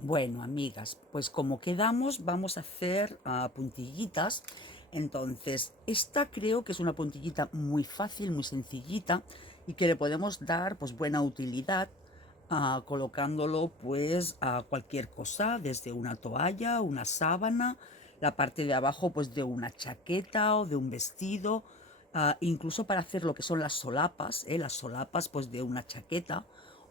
Bueno, amigas, pues como quedamos, vamos a hacer puntillitas. Entonces, esta creo que es una puntillita muy fácil, muy sencillita y que le podemos dar pues buena utilidad colocándolo pues a cualquier cosa, desde una toalla, una sábana, la parte de abajo pues de una chaqueta o de un vestido, incluso para hacer lo que son las solapas pues de una chaqueta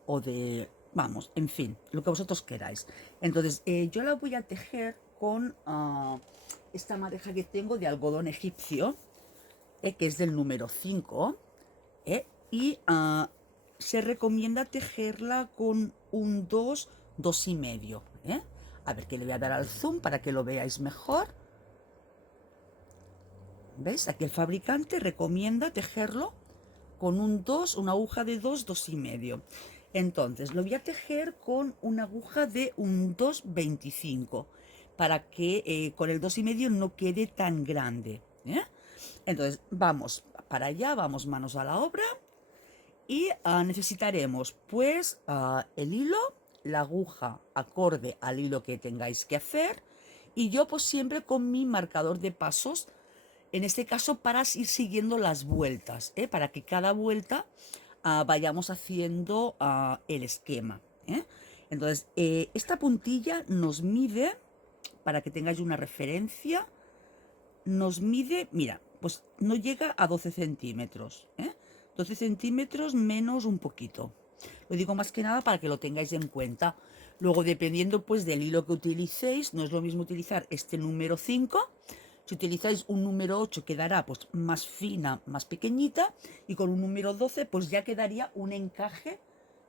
o de, vamos, en fin, lo que vosotros queráis. Entonces, yo la voy a tejer con esta madeja que tengo de algodón egipcio, que es del número 5, y se recomienda tejerla con un 2, 2,5. A ver, que le voy a dar al zoom para que lo veáis mejor. ¿Veis? Aquí el fabricante recomienda tejerlo con un 2, una aguja de 2, 2,5. Entonces lo voy a tejer con una aguja de un 2,25 para que con el 2,5 no quede tan grande. Entonces vamos para allá, vamos manos a la obra y necesitaremos pues el hilo, la aguja acorde al hilo que tengáis que hacer y yo pues siempre con mi marcador de pasos, en este caso para ir siguiendo las vueltas, para que cada vuelta vayamos haciendo el esquema. Entonces, esta puntilla nos mide, para que tengáis una referencia, nos mide, mira, pues no llega a 12 centímetros. 12 centímetros menos un poquito. Lo digo más que nada para que lo tengáis en cuenta. Luego, dependiendo pues del hilo que utilicéis, no es lo mismo utilizar este número 5. Si utilizáis un número 8 quedará pues más fina, más pequeñita, y con un número 12 pues ya quedaría un encaje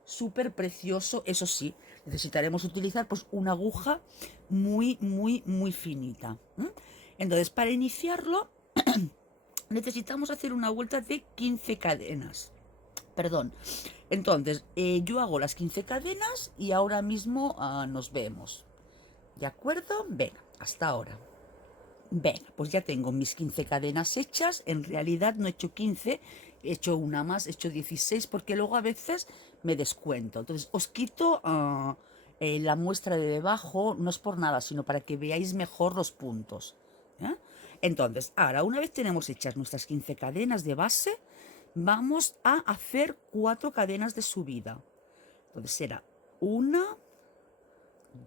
súper precioso. Eso sí, necesitaremos utilizar pues una aguja muy, muy, muy finita. Entonces, para iniciarlo, necesitamos hacer una vuelta de 15 cadenas. Perdón. Entonces, yo hago las 15 cadenas y ahora mismo nos vemos. ¿De acuerdo? Venga, hasta ahora. Venga, pues ya tengo mis 15 cadenas hechas. En realidad no he hecho 15, he hecho una más, he hecho 16 porque luego a veces me descuento. Entonces os quito la muestra de debajo, no es por nada, sino para que veáis mejor los puntos. ¿eh? Entonces, ahora una vez tenemos hechas nuestras 15 cadenas de base, vamos a hacer 4 cadenas de subida. Entonces será una,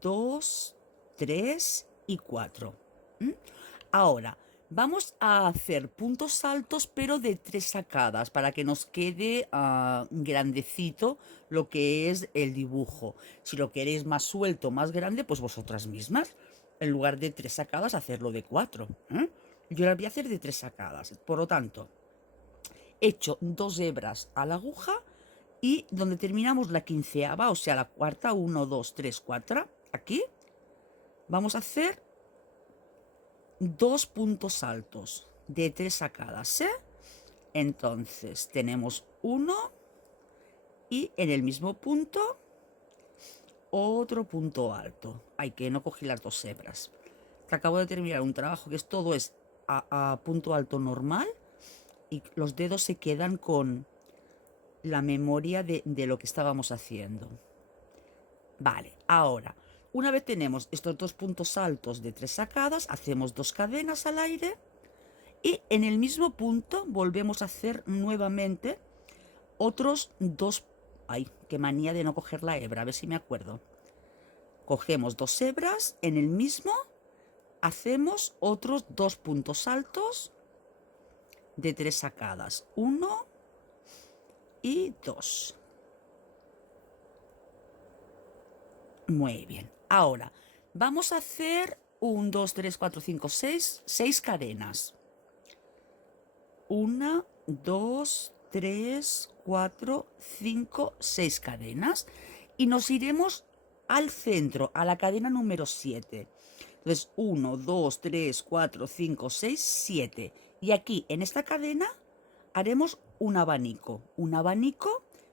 2, 3 y 4. Ahora, vamos a hacer puntos altos, pero de 3 sacadas, para que nos quede grandecito lo que es el dibujo. Si lo queréis más suelto, más grande, pues vosotras mismas. En lugar de 3 sacadas, hacerlo de 4. Yo las voy a hacer de 3 sacadas. Por lo tanto, he hecho 2 hebras a la aguja y donde terminamos la quinceava, o sea, la cuarta, 1, 2, 3, 4, aquí, vamos a hacer 2 puntos altos de 3 sacadas, Entonces tenemos uno y en el mismo punto otro punto alto. Hay que no cogí las 2 hebras. Que acabo de terminar un trabajo que es todo es a punto alto normal y los dedos se quedan con la memoria de lo que estábamos haciendo. Vale, ahora, una vez tenemos estos 2 puntos altos de 3 sacadas, hacemos 2 cadenas al aire. Y en el mismo punto volvemos a hacer nuevamente otros 2. Ay, qué manía de no coger la hebra, a ver si me acuerdo. Cogemos 2 hebras, en el mismo hacemos otros 2 puntos altos de 3 sacadas. 1 y 2. Muy bien. Ahora, vamos a hacer 1, 2, 3, 4, 5, 6. 6 cadenas. 1, 2, 3, 4, 5, 6 cadenas y nos iremos al centro, a la cadena número 7. Entonces 1, 2, 3, 4, 5, 6, 7. Y aquí en esta cadena haremos un abanico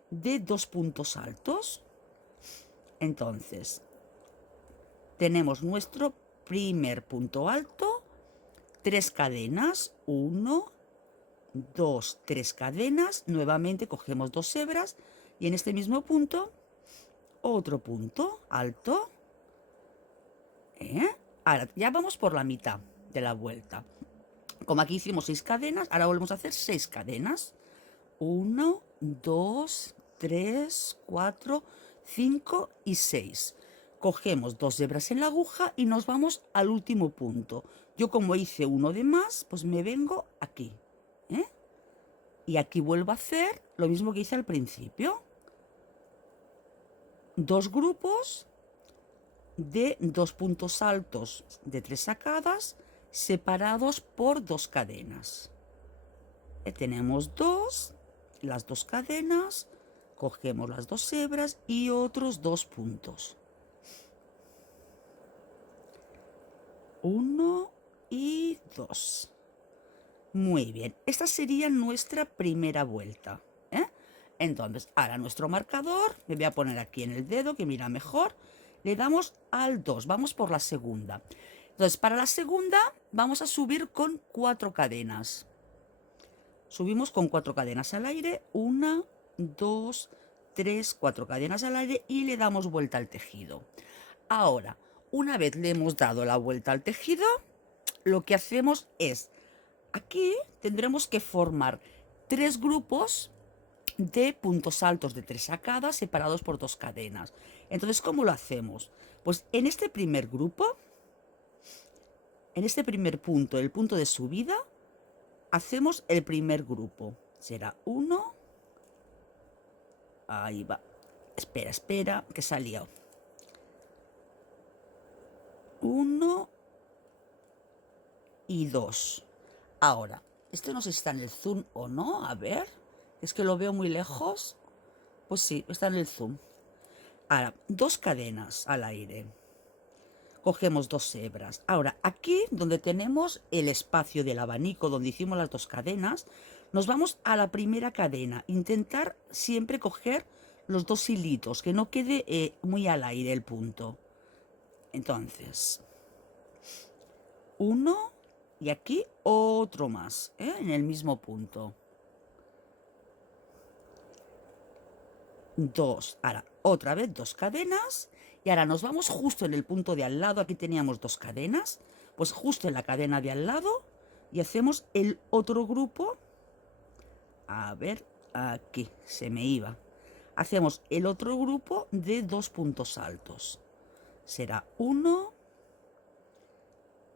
de 2 puntos altos. Entonces tenemos nuestro primer punto alto, 3 cadenas, 1, 2, 3 cadenas, nuevamente cogemos 2 hebras y en este mismo punto otro punto alto, ¿Eh? Ahora ya vamos por la mitad de la vuelta. Como aquí hicimos 6 cadenas, ahora volvemos a hacer 6 cadenas. 1, 2, 3, 4, 5 y 6. Cogemos 2 hebras en la aguja y nos vamos al último punto. Yo como hice uno de más, pues me vengo aquí. ¿Eh? Y aquí vuelvo a hacer lo mismo que hice al principio. 2 grupos de 2 puntos altos de 3 sacadas separados por 2 cadenas. Tenemos las 2 cadenas, cogemos las 2 hebras y otros 2 puntos. 1 y 2. Muy bien, esta sería nuestra primera vuelta. Entonces, ahora nuestro marcador, me voy a poner aquí en el dedo que mira mejor, le damos al 2, vamos por la segunda. Entonces, para la segunda vamos a subir con 4 cadenas. Subimos con 4 cadenas al aire, 1, 2, 3, 4 cadenas al aire y le damos vuelta al tejido. Ahora, una vez le hemos dado la vuelta al tejido, lo que hacemos es, aquí tendremos que formar 3 grupos de puntos altos de 3 sacadas separados por 2 cadenas. Entonces, ¿cómo lo hacemos? Pues en este primer grupo, en este primer punto, el punto de subida, hacemos el primer grupo. Será 1. Ahí va. Espera, que se ha liado. 1 y 2. Ahora, ¿esto no sé si está en el zoom o no? A ver, es que lo veo muy lejos. Pues sí, está en el zoom. Ahora, 2 cadenas al aire. Cogemos 2 hebras. Ahora, aquí donde tenemos el espacio del abanico, donde hicimos las 2 cadenas, nos vamos a la primera cadena. Intentar siempre coger los 2 hilitos, que no quede muy al aire el punto. Entonces, 1 y aquí otro más, en el mismo punto. 2, ahora otra vez 2 cadenas y ahora nos vamos justo en el punto de al lado. Aquí teníamos 2 cadenas, pues justo en la cadena de al lado y hacemos el otro grupo. A ver, aquí se me iba. Hacemos el otro grupo de 2 puntos altos. Será 1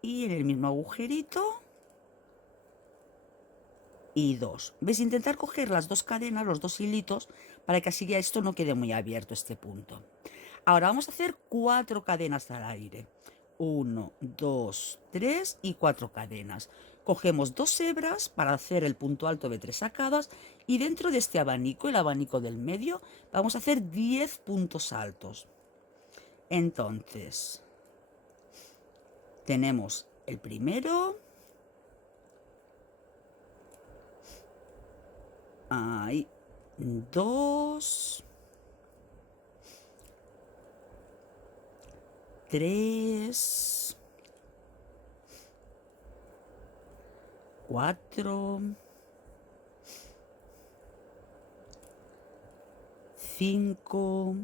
y en el mismo agujerito y 2. ¿Ves? Intentar coger las 2 cadenas, los 2 hilitos, para que así ya esto no quede muy abierto, este punto. Ahora vamos a hacer 4 cadenas al aire. 1, 2, 3 y 4 cadenas. Cogemos 2 hebras para hacer el punto alto de 3 sacadas y dentro de este abanico, el abanico del medio, vamos a hacer 10 puntos altos. Entonces, tenemos el primero. Ahí, 2, 3, 4, 5,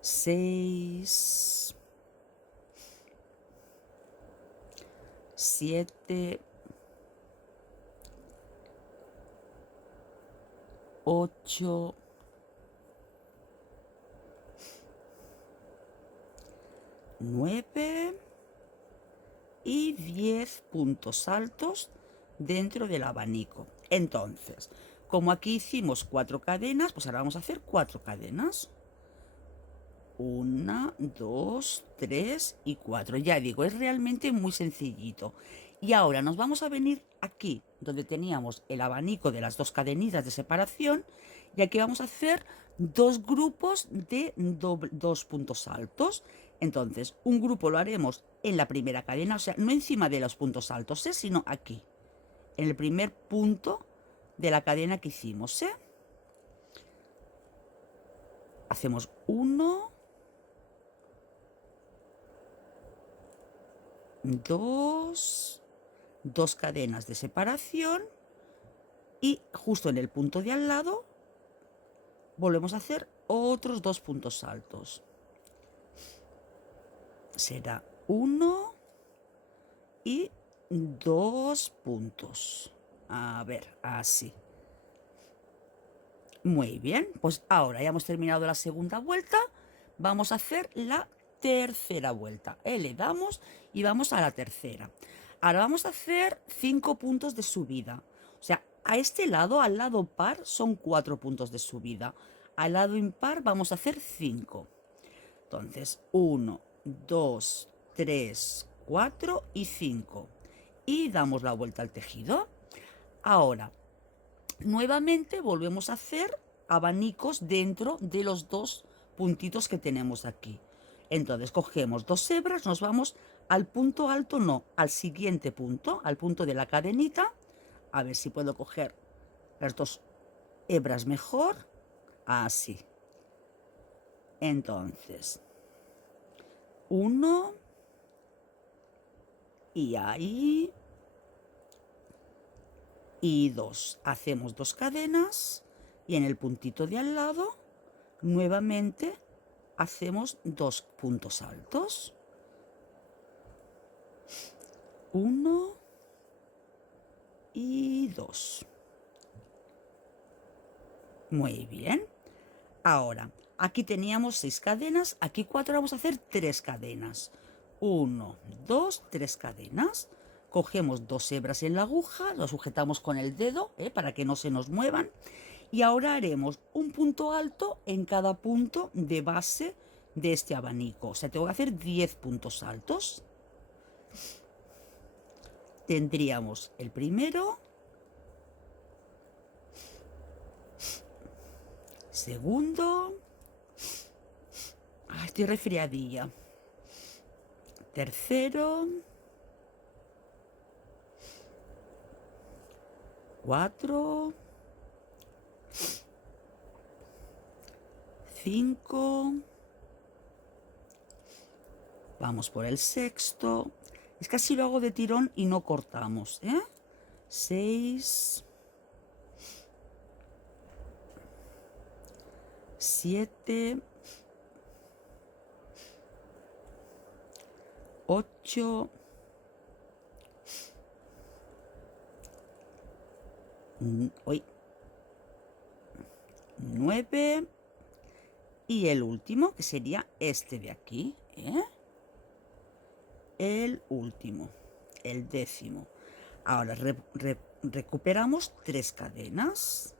6, 7, 8, 9 y 10 puntos altos dentro del abanico. Entonces, como aquí hicimos 4 cadenas, pues ahora vamos a hacer 4 cadenas. 1, 2, 3 y 4. Ya digo, es realmente muy sencillito. Y ahora nos vamos a venir aquí, donde teníamos el abanico de las 2 cadenitas de separación, y aquí vamos a hacer 2 grupos de 2 puntos altos. Entonces, un grupo lo haremos en la primera cadena, o sea, no encima de los puntos altos, sino aquí, en el primer punto de la cadena que hicimos. Hacemos 1, 2, 2 cadenas de separación y justo en el punto de al lado volvemos a hacer otros 2 puntos altos. será 1 y 2 puntos. A ver, así. Muy bien, pues ahora ya hemos terminado la segunda vuelta. Vamos a hacer la tercera vuelta. Le damos y vamos a la tercera. Ahora vamos a hacer 5 puntos de subida. O sea, a este lado, al lado par, son 4 puntos de subida. Al lado impar vamos a hacer 5. Entonces, 1, 2, 3, 4 y 5. Y damos la vuelta al tejido. Ahora, nuevamente volvemos a hacer abanicos dentro de los 2 puntitos que tenemos aquí. Entonces cogemos 2 hebras, nos vamos al punto alto, no, al siguiente punto, al punto de la cadenita. A ver si puedo coger las 2 hebras mejor. Así. Entonces, 1 y ahí y 2. Hacemos 2 cadenas y en el puntito de al lado nuevamente hacemos 2 puntos altos. 1 y 2. Muy bien. Ahora, aquí teníamos 6 cadenas, aquí 4, vamos a hacer 3 cadenas. 1, 2, 3 cadenas. Cogemos 2 hebras en la aguja, lo sujetamos con el dedo para que no se nos muevan. Y ahora haremos un punto alto en cada punto de base de este abanico. O sea, tengo que hacer 10 puntos altos. Tendríamos el primero, segundo, estoy resfriadilla, tercero, 4, 5, vamos por el sexto, es que así lo hago de tirón y no cortamos, 6, 7, 8, 9 y el último, que sería este de aquí, el último, el décimo. Ahora recuperamos 3 cadenas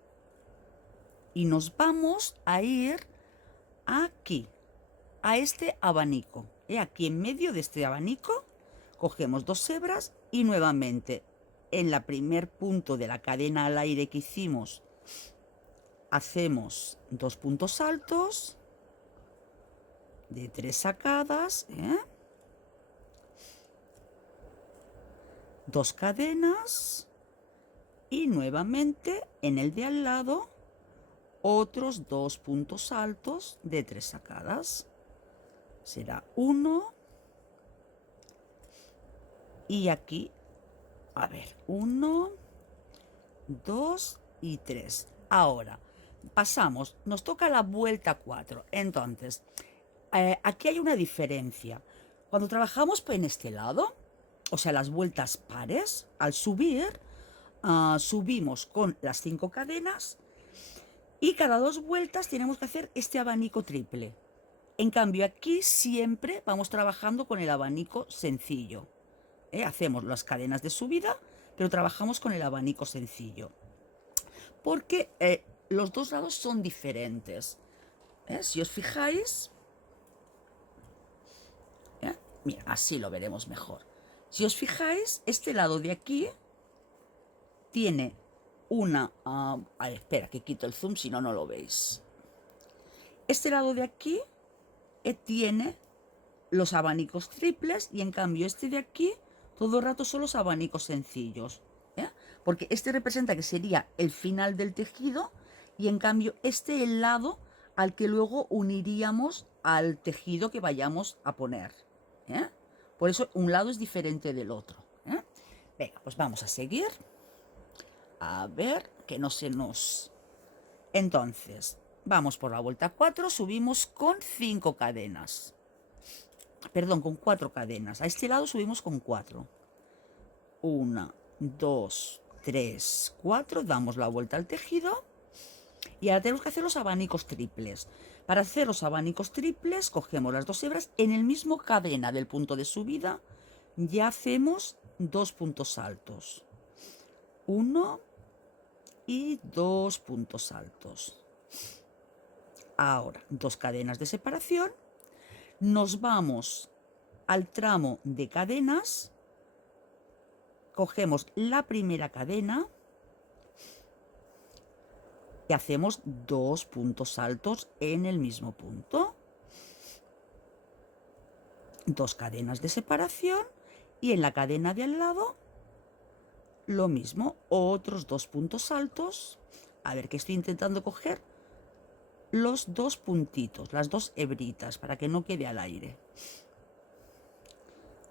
y nos vamos a ir aquí, a este abanico. Aquí en medio de este abanico cogemos 2 hebras y nuevamente en el primer punto de la cadena al aire que hicimos hacemos 2 puntos altos de 3 sacadas, 2 cadenas y nuevamente en el de al lado otros 2 puntos altos de 3 sacadas. Será 1 y aquí, a ver, 1, 2 y 3. Ahora pasamos, nos toca la vuelta 4. Entonces, aquí hay una diferencia. Cuando trabajamos en este lado, o sea, las vueltas pares, al subir, subimos con las 5 cadenas y cada 2 vueltas tenemos que hacer este abanico triple. En cambio, aquí siempre vamos trabajando con el abanico sencillo. Hacemos las cadenas de subida, pero trabajamos con el abanico sencillo. Porque los 2 lados son diferentes. Si os fijáis, mira, así lo veremos mejor. Si os fijáis, este lado de aquí tiene una... espera, que quito el zoom, si no, no lo veis. Este lado de aquí tiene los abanicos triples y en cambio este de aquí todo el rato son los abanicos sencillos. Porque este representa que sería el final del tejido y en cambio este el lado al que luego uniríamos al tejido que vayamos a poner. Por eso un lado es diferente del otro. Venga, pues vamos a seguir. A ver, que no se nos... Entonces, vamos por la vuelta 4, subimos con 5 cadenas. perdón, con 4 cadenas. A este lado subimos con 4. 1, 2, 3, 4. Damos la vuelta al tejido. Y ahora tenemos que hacer los abanicos triples. Para hacer los abanicos triples, cogemos las 2 hebras en el mismo cadena del punto de subida. Ya hacemos 2 puntos altos. 1 y 2 puntos altos. Ahora, 2 cadenas de separación. Nos vamos al tramo de cadenas. Cogemos la primera cadena y hacemos 2 puntos altos en el mismo punto. 2 cadenas de separación y en la cadena de al lado lo mismo, otros 2 puntos altos. A ver, que estoy intentando coger los 2 puntitos, las 2 hebritas, para que no quede al aire.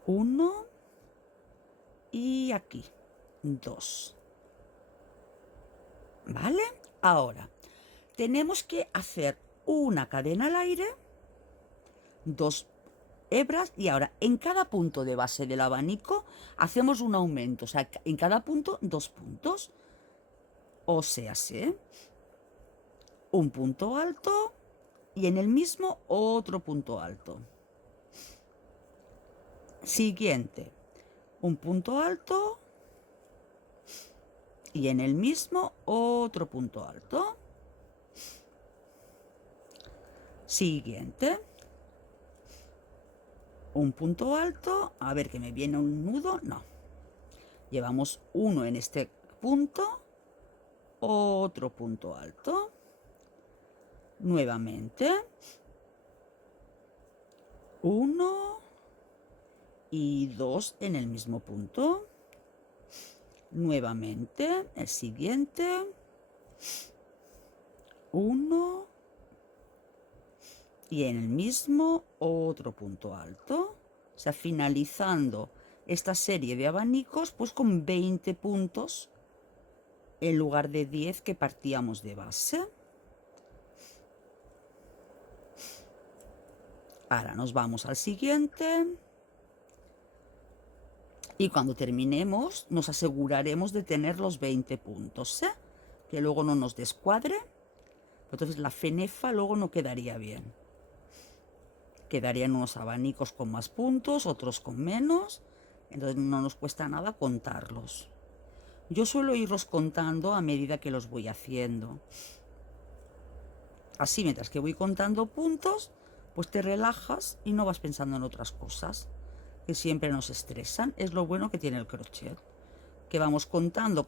1 y aquí 2. ¿Vale? Ahora, tenemos que hacer una cadena al aire, 2 hebras, y ahora en cada punto de base del abanico hacemos un aumento, o sea, en cada punto 2 puntos. O sea, ¿sí? Un punto alto y en el mismo otro punto alto. Siguiente, un punto alto y en el mismo otro punto alto. Siguiente, un punto alto, a ver que me viene un nudo, no. Llevamos uno en este punto, otro punto alto. Nuevamente, 1 y 2 en el mismo punto. Nuevamente, el siguiente, 1 y en el mismo otro punto alto. O sea, finalizando esta serie de abanicos pues con 20 puntos en lugar de 10 que partíamos de base. Ahora nos vamos al siguiente. Y cuando terminemos nos aseguraremos de tener los 20 puntos, ¿eh? Que luego no nos descuadre. Entonces la fenefa luego no quedaría bien. Quedarían unos abanicos con más puntos, otros con menos. Entonces no nos cuesta nada contarlos. Yo suelo irlos contando a medida que los voy haciendo. Así, mientras que voy contando puntos, pues te relajas y no vas pensando en otras cosas que siempre nos estresan. Es lo bueno que tiene el crochet, que vamos contando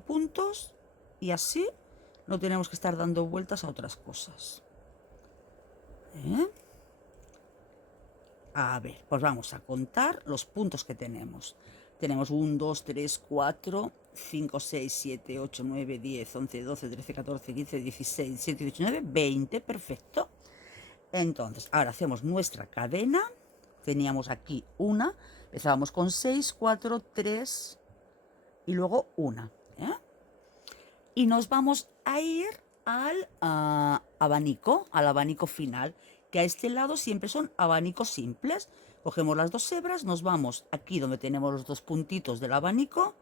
puntos y así no tenemos que estar dando vueltas a otras cosas. A ver, pues vamos a contar los puntos que tenemos. Tenemos 1, 2, 3, 4, 5, 6, 7, 8, 9, 10, 11, 12, 13, 14, 15, 16, 17, 18, 19, 20. Perfecto. Entonces, ahora hacemos nuestra cadena. Teníamos aquí una. Empezábamos con 6, 4, 3 y luego una. Y nos vamos a ir al abanico final, que a este lado siempre son abanicos simples. Cogemos las 2 hebras, nos vamos aquí donde tenemos los 2 puntitos del abanico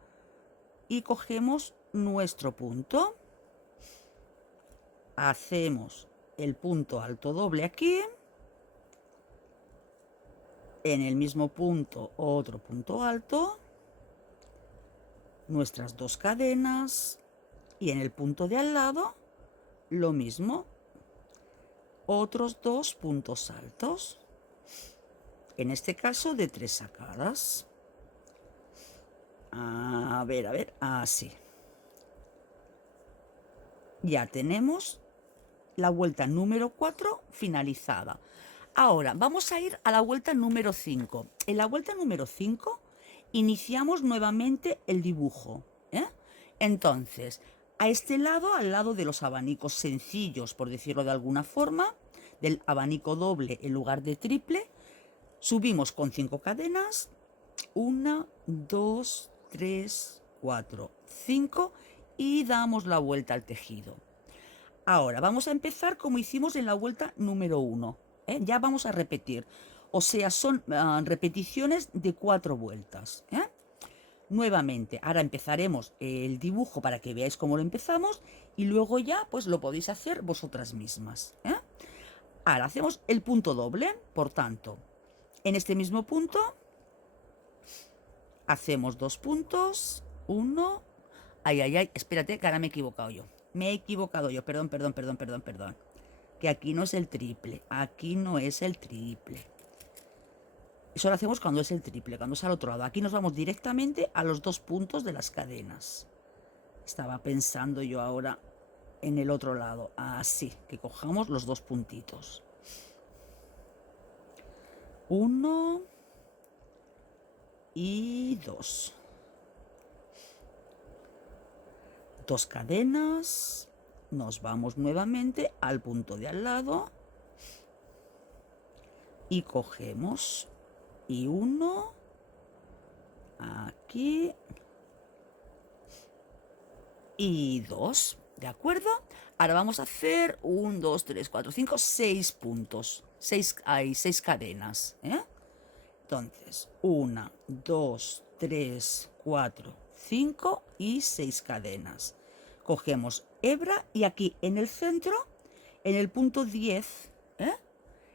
y cogemos nuestro punto. Hacemos el punto alto doble aquí. En el mismo punto otro punto alto. Nuestras 2 cadenas. Y en el punto de al lado lo mismo. Otros 2 puntos altos. En este caso de 3 sacadas. A ver, así. Ya tenemos la vuelta número 4 finalizada. Ahora vamos a ir a la vuelta número 5. En la vuelta número 5 iniciamos nuevamente el dibujo. Entonces, a este lado, al lado de los abanicos sencillos, por decirlo de alguna forma, del abanico doble en lugar de triple, subimos con 5 cadenas, 1, 2, 3, 4, 5 y damos la vuelta al tejido. Ahora vamos a empezar como hicimos en la vuelta número 1. Ya vamos a repetir O sea, son repeticiones de 4 vueltas. Nuevamente, ahora empezaremos el dibujo para que veáis cómo lo empezamos y luego ya pues lo podéis hacer vosotras mismas. Ahora hacemos el punto doble, por tanto, en este mismo punto hacemos 2 puntos, 1, ay, espérate que ahora me he equivocado yo. Me he equivocado yo, perdón. Que aquí no es el triple, aquí no es el triple. Eso lo hacemos cuando es el triple, cuando es al otro lado. Aquí nos vamos directamente a los 2 puntos de las cadenas. Estaba pensando yo ahora en el otro lado. Así, que cojamos los 2 puntitos. 1 y 2. 2 cadenas. Nos vamos nuevamente al punto de al lado. Y cogemos. Y 1. Aquí. Y 2. ¿De acuerdo? Ahora vamos a hacer 1, 2, 3, 4, 5, 6 puntos. 6 cadenas. Entonces, 1, 2, 3, 4, 5 y 6 cadenas. Cogemos hebra y aquí en el centro, en el punto 10,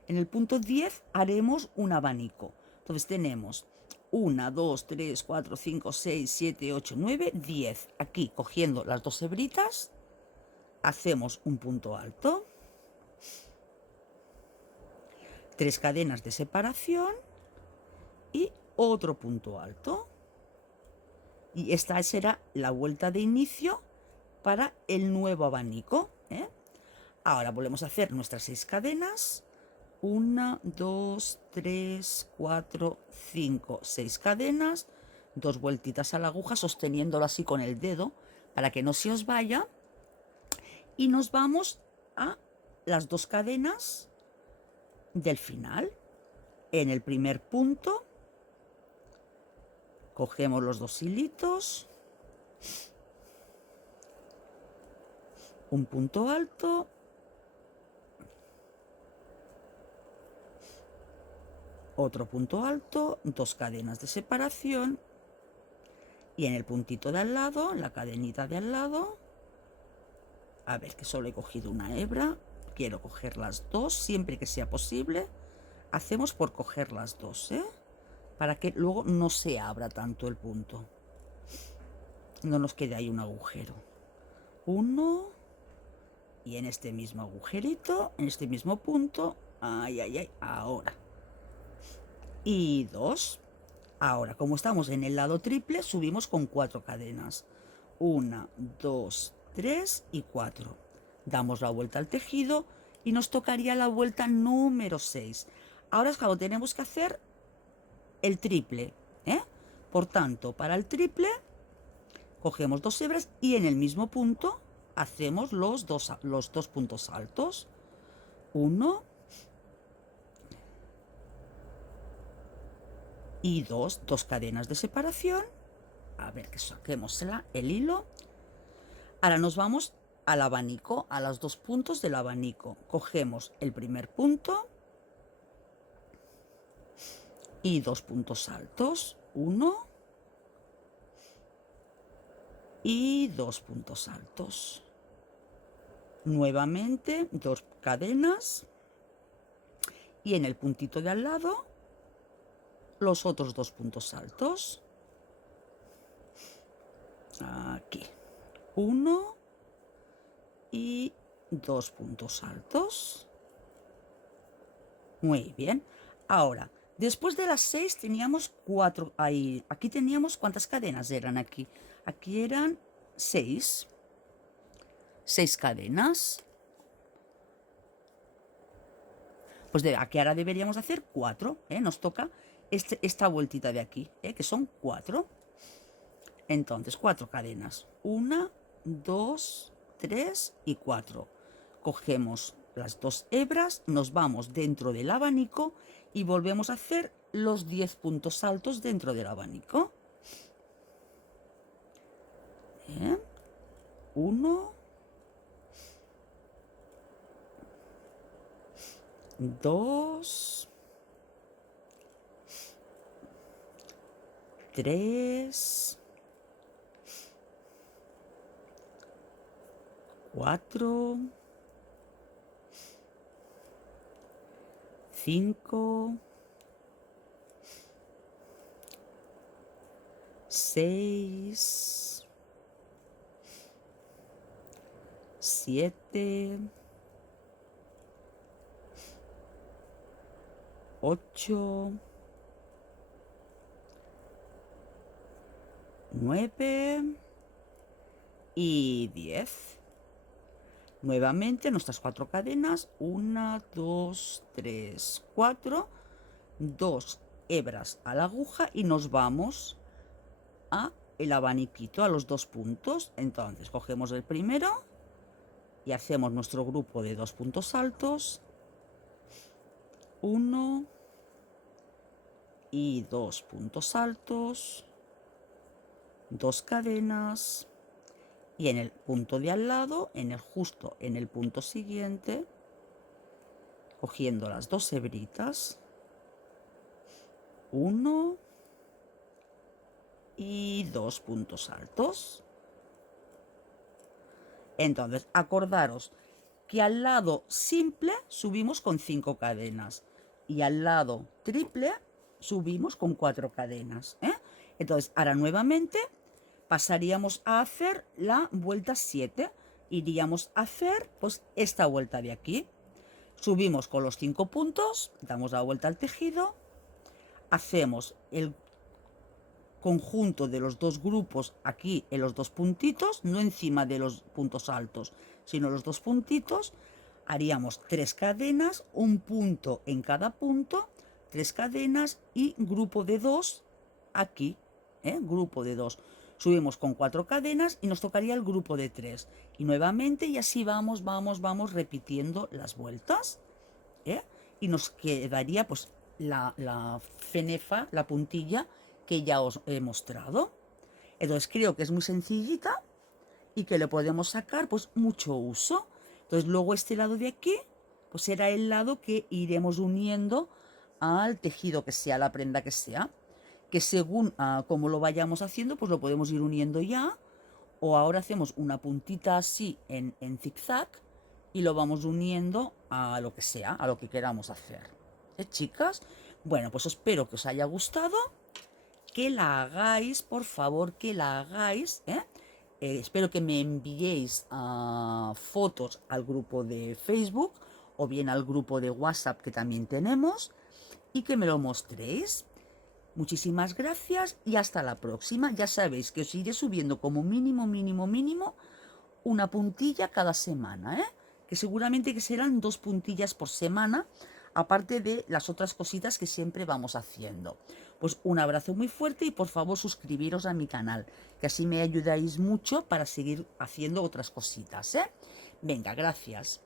en el punto 10 haremos un abanico. Entonces tenemos 1, 2, 3, 4, 5, 6, 7, 8, 9, 10. Aquí cogiendo las 2 hebritas, hacemos un punto alto, 3 cadenas de separación y otro punto alto. Y esta será la vuelta de inicio para el nuevo abanico. Ahora volvemos a hacer nuestras 6 cadenas. 1, 2, 3, 4, 5, 6 cadenas. 2 vueltitas a la aguja sosteniéndolo así con el dedo para que no se os vaya. Y nos vamos a las 2 cadenas del final. En el primer punto cogemos los 2 hilitos, un punto alto, otro punto alto, 2 cadenas de separación y en el puntito de al lado, en la cadenita de al lado, a ver que solo he cogido una hebra, quiero coger las 2, siempre que sea posible, hacemos por coger las 2, para que luego no se abra tanto el punto, no nos quede ahí un agujero. 1 y en este mismo agujerito, en este mismo punto, ahora. Y 2. Ahora, como estamos en el lado triple, subimos con 4 cadenas. 1, 2, 3 y 4. Damos la vuelta al tejido y nos tocaría la vuelta número 6. Ahora es cuando tenemos que hacer el triple. Por tanto, para el triple, cogemos 2 hebras y en el mismo punto hacemos los dos puntos altos. 1 y 2, 2 cadenas de separación. A ver que saquemos el hilo. Ahora nos vamos al abanico, a los 2 puntos del abanico. Cogemos el primer punto y 2 puntos altos. 1 y 2 puntos altos. Nuevamente 2 cadenas y en el puntito de al lado los otros 2 puntos altos. Aquí 1 y 2 puntos altos. Muy bien. Ahora, después de las 6 teníamos 4. Aquí teníamos, ¿cuántas cadenas eran aquí? Aquí eran 6. 6 cadenas. Pues aquí ahora deberíamos hacer 4. Nos toca esta vueltita de aquí, que son 4. Entonces, 4 cadenas. 1, 2, 3 y 4. Cogemos las 2 hebras, nos vamos dentro del abanico y volvemos a hacer los 10 puntos altos dentro del abanico. 1, 2 3, 4, 5, 6, 7, 8, 9 y 10. Nuevamente nuestras 4 cadenas, 1, 2, 3, 4, 2 hebras a la aguja y nos vamos a el abaniquito, a los 2 puntos. Entonces cogemos el primero y hacemos nuestro grupo de 2 puntos altos, 1 y 2 puntos altos, 2 cadenas, y en el punto de al lado, justo en el punto siguiente, cogiendo las 2 hebritas, 1 y 2 puntos altos. Entonces, acordaros que al lado simple subimos con 5 cadenas y al lado triple subimos con 4 cadenas, ¿eh? Entonces, ahora nuevamente pasaríamos a hacer la vuelta 7. Iríamos a hacer pues esta vuelta de aquí. Subimos con los 5 puntos, damos la vuelta al tejido, hacemos el conjunto de los 2 grupos aquí en los 2 puntitos, no encima de los puntos altos, sino los 2 puntitos. Haríamos 3 cadenas, un punto en cada punto, 3 cadenas y grupo de 2 aquí, grupo de 2. Subimos con 4 cadenas y nos tocaría el grupo de 3. Y nuevamente, y así vamos repitiendo las vueltas, y nos quedaría pues la fenefa, la puntilla que ya os he mostrado. Entonces creo que es muy sencillita y que le podemos sacar pues mucho uso. Entonces luego este lado de aquí pues será el lado que iremos uniendo al tejido que sea, la prenda que sea, que según como lo vayamos haciendo pues lo podemos ir uniendo ya, o ahora hacemos una puntita así en zigzag y lo vamos uniendo a lo que sea, a lo que queramos hacer. Chicas? Bueno, pues espero que os haya gustado, que la hagáis, por favor, que la hagáis, espero que me enviéis fotos al grupo de Facebook o bien al grupo de WhatsApp que también tenemos y que me lo mostréis. Muchísimas gracias y hasta la próxima. Ya sabéis que os iré subiendo como mínimo una puntilla cada semana, que seguramente que serán 2 puntillas por semana, aparte de las otras cositas que siempre vamos haciendo. Pues un abrazo muy fuerte y por favor suscribiros a mi canal, que así me ayudáis mucho para seguir haciendo otras cositas, Venga, gracias.